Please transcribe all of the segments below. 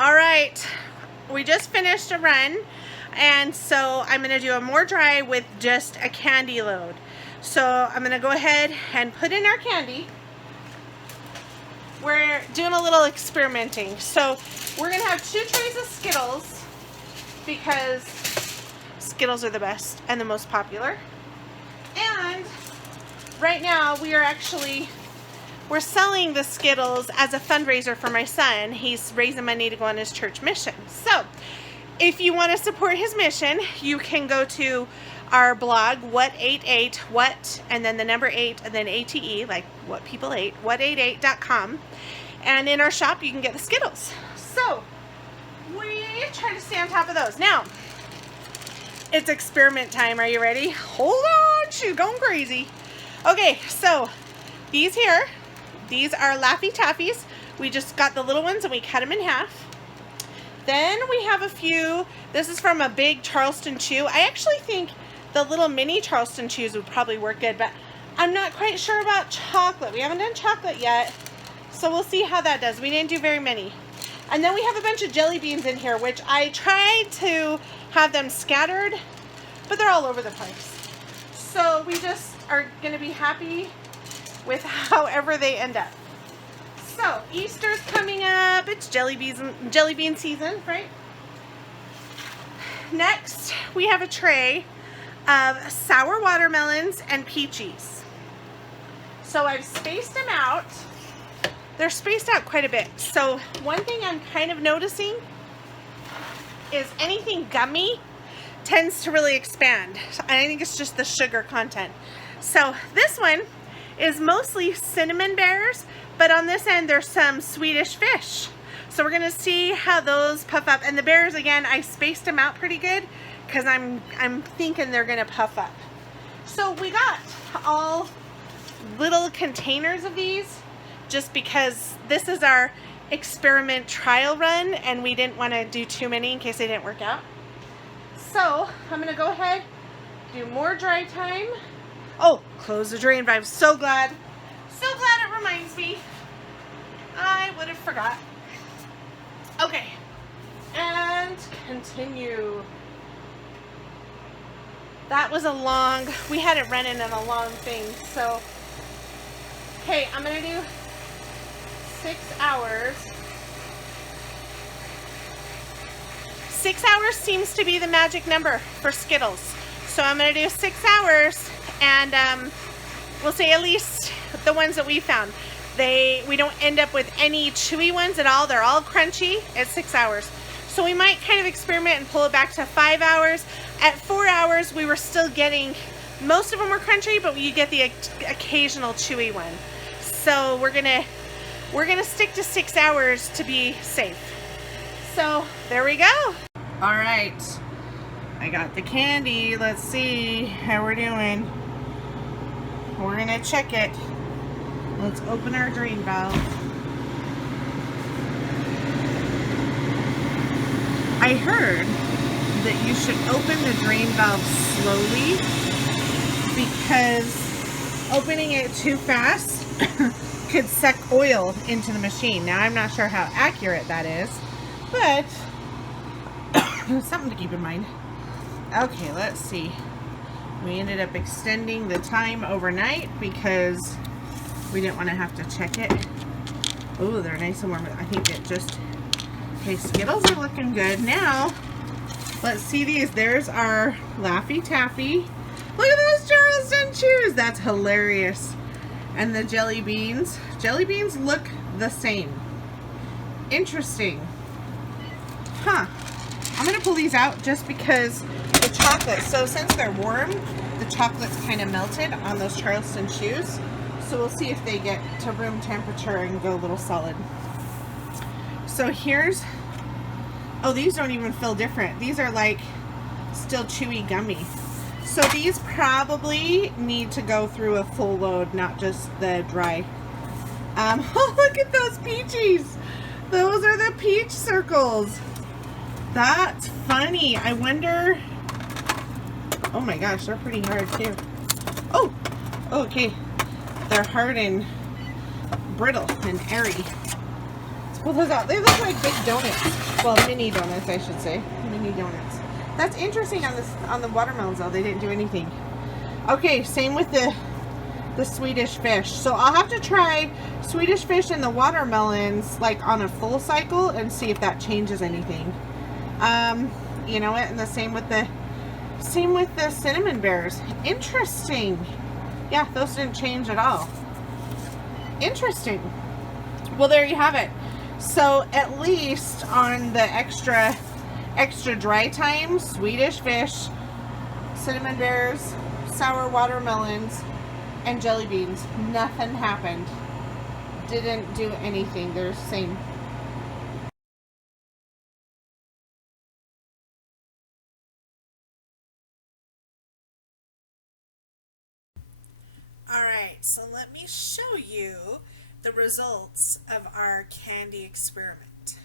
All right, we just finished a run, and so I'm gonna do a more dry with just a candy load. So I'm gonna go ahead and put in our candy. We're doing a little experimenting. So we're gonna have 2 trays of Skittles because Skittles are the best and the most popular. And right now we're selling the Skittles as a fundraiser for my son. He's raising money to go on his church mission. So if you want to support his mission, you can go to our blog, what and then the number 8 and then ATE, like what people ate, what88.com. And in our shop you can get the Skittles. So we try to stay on top of those. Now it's experiment time. Are you ready? Hold on, she's going crazy. Okay, so these are Laffy Taffies. We just got the little ones and we cut them in half. Then we have a few, this is from a big Charleston chew. I actually think the little mini Charleston chews would probably work good, but I'm not quite sure about chocolate. We haven't done chocolate yet, so we'll see how that does. We didn't do very many. And then we have a bunch of jelly beans in here, which I tried to have them scattered, but they're all over the place. So we just are gonna be happy with however they end up. So Easter's coming up. It's jelly bean season, right? Next, we have a tray of sour watermelons and peaches. So I've spaced them out. They're spaced out quite a bit. So one thing I'm kind of noticing is anything gummy tends to really expand. I think it's just the sugar content. So this one is mostly cinnamon bears, but on this end there's some Swedish fish. So we're gonna see how those puff up. And the bears, again, I spaced them out pretty good because I'm thinking they're gonna puff up. So we got all little containers of these just because this is our experiment trial run and we didn't want to do too many in case they didn't work out. So I'm gonna go ahead, do more dry time. Oh, close the drain valve. So glad it reminds me. I would have forgot. Okay, and continue. That was we had it running in a long thing, so. Okay, I'm gonna do 6 hours. 6 hours seems to be the magic number for Skittles. So I'm gonna do 6 hours, and we'll say at least the ones that we found. We don't end up with any chewy ones at all. They're all crunchy at 6 hours. So we might kind of experiment and pull it back to 5 hours. At 4 hours, we were still getting, most of them were crunchy, but you get the occasional chewy one. So we're gonna stick to 6 hours to be safe. So there we go. All right, I got the candy. Let's see how we're doing. We're gonna check it. Let's open our drain valve. I heard that you should open the drain valve slowly because opening it too fast could suck oil into the machine. Now I'm not sure how accurate that is, but something to keep in mind. Okay, let's see. We ended up extending the time overnight because we didn't want to have to check it. Oh, they're nice and warm. I think it just... Okay, Skittles are looking good. Now, let's see these. There's our Laffy Taffy. Look at those Charleston chews. That's hilarious. And the jelly beans. Jelly beans look the same. Interesting. Huh. I'm going to pull these out just because the chocolate, so since they're warm, the chocolate's kind of melted on those Charleston chews. So we'll see if they get to room temperature and go a little solid. So here's, oh, these don't even feel different. These are like still chewy gummy. So these probably need to go through a full load, not just the dry. Oh, look at those peaches. Those are the peach circles. That's funny. I wonder, oh my gosh, they're pretty hard too. Oh, okay. They're hard and brittle and airy. It's Pull those out. They look like big donuts. Well, mini donuts, I should say. Mini donuts. That's interesting on this on the watermelons though. They didn't do anything. Okay, same with the Swedish fish. So I'll have to try Swedish fish and the watermelons like on a full cycle and see if that changes anything. You know what? And the same with the cinnamon bears. Interesting. Yeah, those didn't change at all. Interesting. Well, there you have it. So at least on the extra dry time, Swedish fish, cinnamon bears, sour watermelons, and jelly beans, nothing happened. Didn't do anything. They're the same. Alright, so let me show you the results of our candy experiment.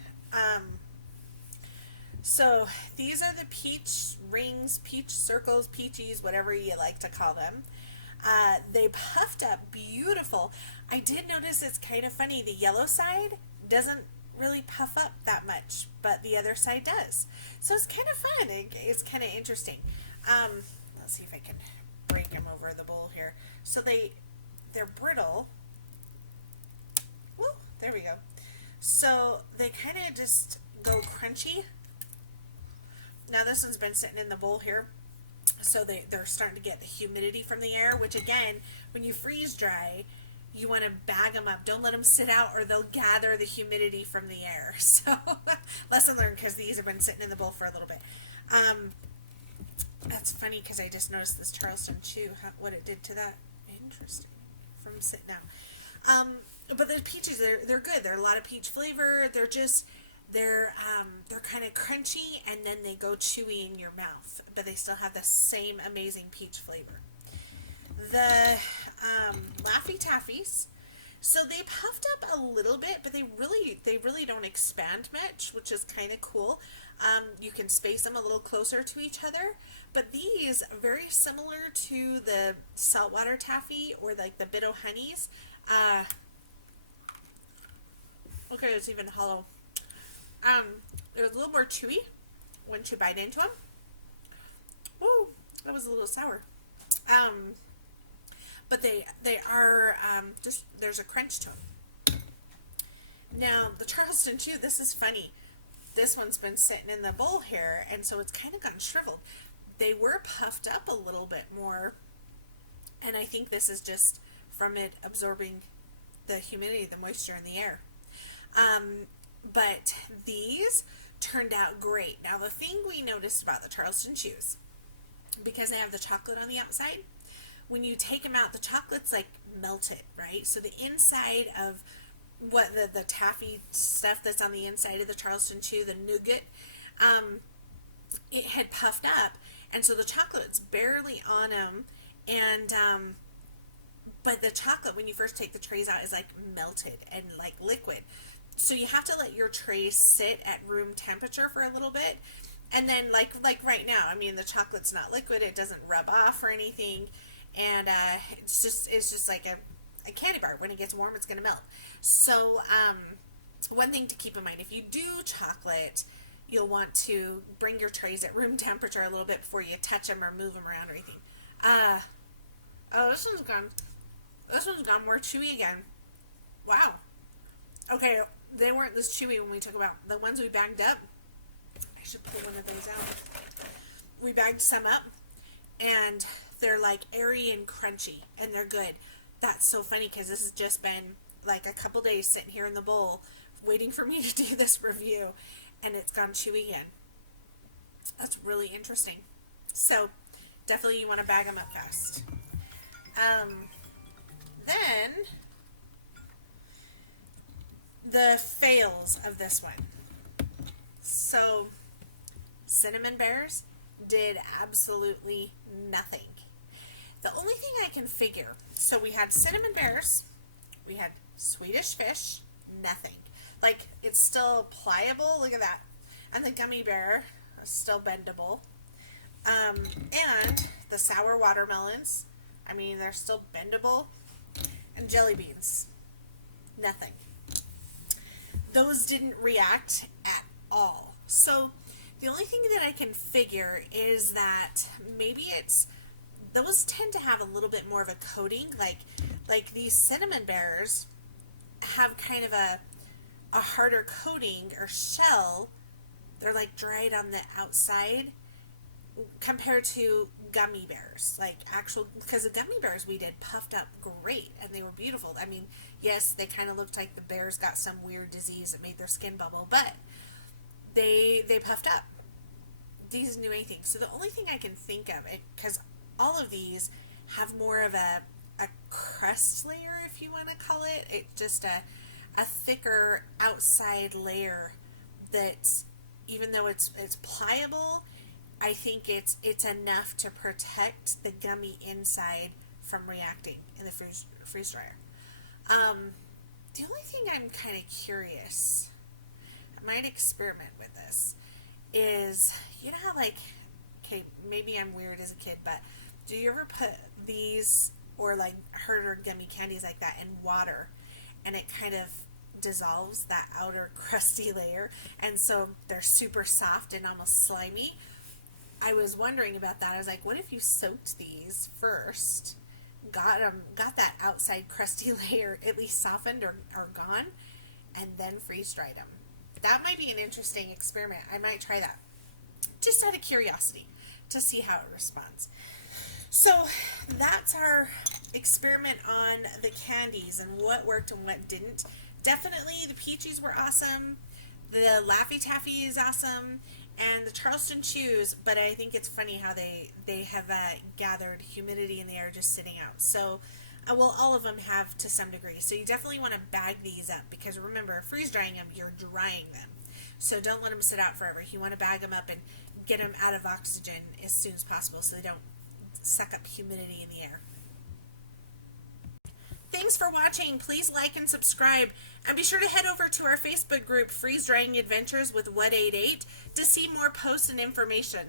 So these are the peach rings, peach circles, peachies, whatever you like to call them. They puffed up beautiful. I did notice it's kind of funny. The yellow side doesn't really puff up that much, but the other side does. So it's kind of fun. It's kind of interesting. Let's see if I can break them over the bowl here. So they're brittle. Woo, there we go. So they kind of just go crunchy. Now this one's been sitting in the bowl here, so they're starting to get the humidity from the air, which again, when you freeze dry, you want to bag them up. Don't let them sit out or they'll gather the humidity from the air. So lesson learned, because these have been sitting in the bowl for a little bit. That's funny because I just noticed this Charleston chew, what it did to that. Interesting. From sitting out. But the peaches, they're good. They're a lot of peach flavor. They're kind of crunchy, and then they go chewy in your mouth, but they still have the same amazing peach flavor. The Laffy Taffies, so they puffed up a little bit, but they really don't expand much, which is kind of cool. You can space them a little closer to each other, but these very similar to the saltwater taffy or like the Bitto honeys. Okay, it's even hollow. They're a little more chewy once you bite into them. Woo, that was a little sour. But they are just, there's a crunch to them. Now the Charleston chew, this is funny. This one's been sitting in the bowl here, and so it's kind of gone shriveled. They were puffed up a little bit more, and I think this is just from it absorbing the humidity, the moisture in the air. But these turned out great. Now the thing we noticed about the Charleston chews, because they have the chocolate on the outside, when you take them out, the chocolate's like melted, right? So the inside of what the taffy stuff that's on the inside of the Charleston chew, the nougat, it had puffed up, and so the chocolate's barely on them, and but the chocolate, when you first take the trays out, is like melted and like liquid. So you have to let your trays sit at room temperature for a little bit, and then like right now, I mean, the chocolate's not liquid, it doesn't rub off or anything, and it's just like a candy bar. When it gets warm, it's going to melt. So one thing to keep in mind, if you do chocolate, you'll want to bring your trays at room temperature a little bit before you touch them or move them around or anything. Oh, this one's gone more chewy again. Wow. Okay, they weren't this chewy when we took them out. The ones we bagged up, I should pull one of those out. We bagged some up, and they're like airy and crunchy, and they're good. That's so funny because this has just been like a couple days sitting here in the bowl waiting for me to do this review, and it's gone chewy again. That's really interesting. So definitely you want to bag them up fast. Then the fails of this one. So cinnamon bears did absolutely nothing. The only thing I can figure, so we had cinnamon bears, we had Swedish fish, nothing. Like, it's still pliable, look at that. And the gummy bear is still bendable. And the sour watermelons, I mean, they're still bendable. And jelly beans, nothing. those didn't react at all. So the only thing that I can figure is that maybe it's, those tend to have a little bit more of a coating, like these cinnamon bears have kind of a harder coating or shell. They're like dried on the outside compared to gummy bears, like actual, because the gummy bears we did puffed up great and they were beautiful. I mean, yes, they kind of looked like the bears got some weird disease that made their skin bubble, but they puffed up. These didn't do anything. So the only thing I can think of, because all of these have more of a crust layer, if you want to call it. It's just a thicker outside layer that's, even though it's pliable, I think it's enough to protect the gummy inside from reacting in the freeze dryer. The only thing I'm kind of curious, I might experiment with this, is, you know how, like, okay, maybe I'm weird as a kid, but do you ever put these, or like Herder gummy candies like that, in water, and it kind of dissolves that outer crusty layer, and so they're super soft and almost slimy? I was wondering about that. I was like, what if you soaked these first, got that outside crusty layer at least softened or gone, and then freeze dried them? That might be an interesting experiment. I might try that, just out of curiosity, to see how it responds. So that's our experiment on the candies and what worked and what didn't. Definitely the Peaches were awesome. The Laffy Taffy is awesome. And the Charleston Chews, but I think it's funny how they have gathered humidity in the air just sitting out. So, well, all of them have to some degree. So you definitely want to bag these up, because remember, freeze drying them, you're drying them. So don't let them sit out forever. You want to bag them up and get them out of oxygen as soon as possible so they don't suck up humidity in the air. Thanks for watching. Please like and subscribe, and be sure to head over to our Facebook group, Freeze Drying Adventures with What 88, to see more posts and information.